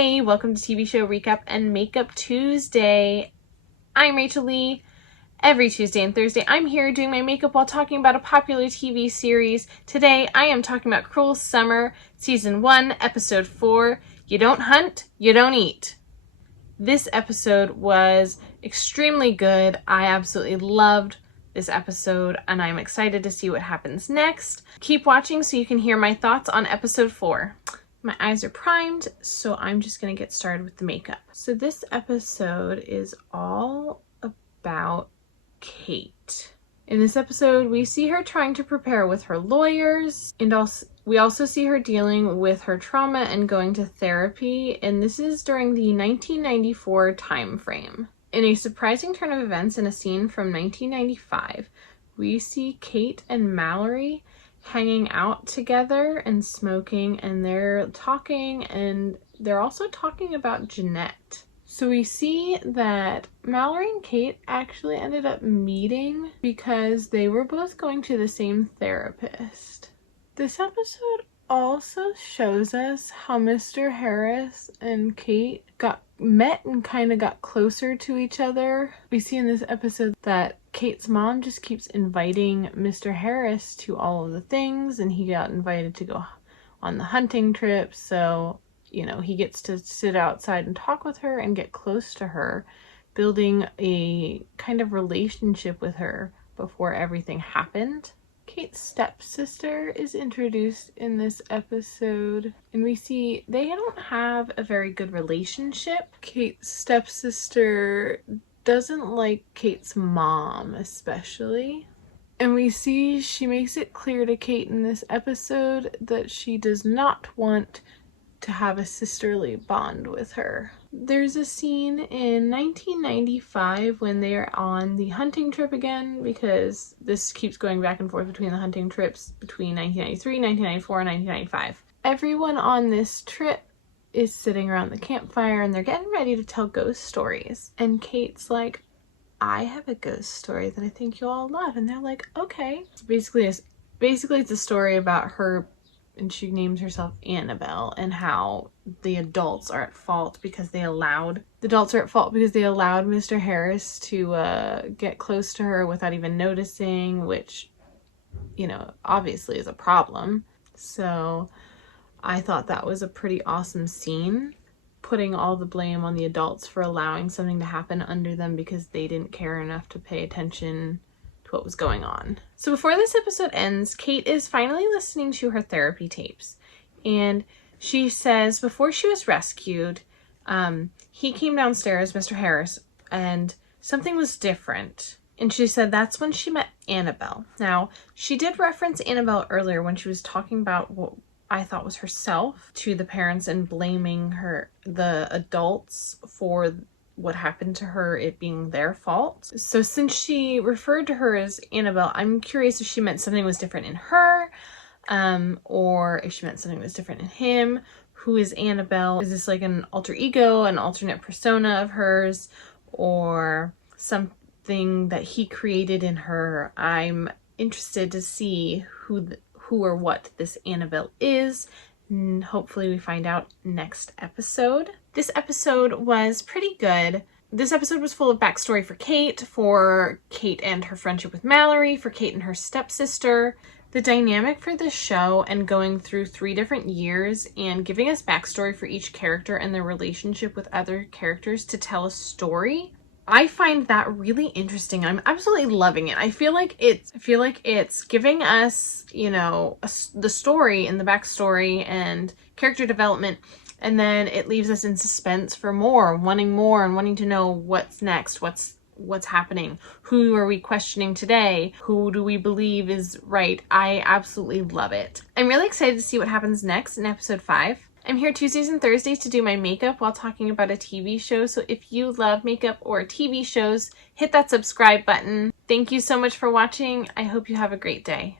Hey, welcome to TV Show Recap and Makeup Tuesday. I'm Rachel Lee. Every Tuesday and Thursday, I'm here doing my makeup while talking about a popular TV series. Today, I am talking about Cruel Summer, Season 1, Episode 4, You Don't Hunt, You Don't Eat. This episode was extremely good. I absolutely loved this episode, and I'm excited to see what happens next. Keep watching so you can hear my thoughts on Episode 4. My eyes are primed, so I'm just going to get started with the makeup. So this episode is all about Kate. In this episode, we see her trying to prepare with her lawyers, and we also see her dealing with her trauma and going to therapy, and this is during the 1994 time frame. In a surprising turn of events in a scene from 1995, we see Kate and Mallory hanging out together and smoking, and they're talking, and they're also talking about Jeanette. So we see that Mallory and Kate actually ended up meeting because they were both going to the same therapist. This episode also shows us how Mr. Harris and Kate met and kind of got closer to each other. We see in this episode that Kate's mom just keeps inviting Mr. Harris to all of the things, and he got invited to go on the hunting trip, so you know, he gets to sit outside and talk with her and get close to her, building a kind of relationship with her before everything happened. Kate's stepsister is introduced in this episode, and we see they don't have a very good relationship. Kate's stepsister doesn't like Kate's mom especially. And we see she makes it clear to Kate in this episode that she does not want to have a sisterly bond with her. There's a scene in 1995 when they are on the hunting trip again, because this keeps going back and forth between the hunting trips between 1993, 1994, and 1995. Everyone on this trip is sitting around the campfire and they're getting ready to tell ghost stories. And Kate's like, I have a ghost story that I think you'll all love. And they're like, okay. So basically it's a story about her, and she names herself Annabelle, and how the adults are at fault because they allowed Mr. Harris to get close to her without even noticing, which, you know, obviously is a problem. So I thought that was a pretty awesome scene, putting all the blame on the adults for allowing something to happen under them because they didn't care enough to pay attention to what was going on. So before this episode ends, Kate is finally listening to her therapy tapes, and she says before she was rescued, he came downstairs, Mr. Harris, and something was different. And she said that's when she met Annabelle. Now, she did reference Annabelle earlier when she was talking about what I thought was herself to the parents and blaming the adults for what happened to her, it being their fault. So since she referred to her as Annabelle, I'm curious if she meant something was different in her, or if she meant something was different in him. Who is Annabelle? Is this like an alter ego, an alternate persona of hers, or something that he created in her? I'm interested to see who or what this Annabelle is. And hopefully we find out next episode. This episode was pretty good. This episode was full of backstory for Kate and her friendship with Mallory, for Kate and her stepsister. The dynamic for this show, and going through 3 different years and giving us backstory for each character and their relationship with other characters to tell a story, I find that really interesting. I'm absolutely loving it. I feel like it's giving us, you know, the story and the backstory and character development, and then it leaves us in suspense for more and wanting to know what's next, what's happening, who are we questioning today, who do we believe is right. I absolutely love it. I'm really excited to see what happens next in episode 5. I'm here Tuesdays and Thursdays to do my makeup while talking about a TV show, so if you love makeup or TV shows, hit that subscribe button. Thank you so much for watching. I hope you have a great day.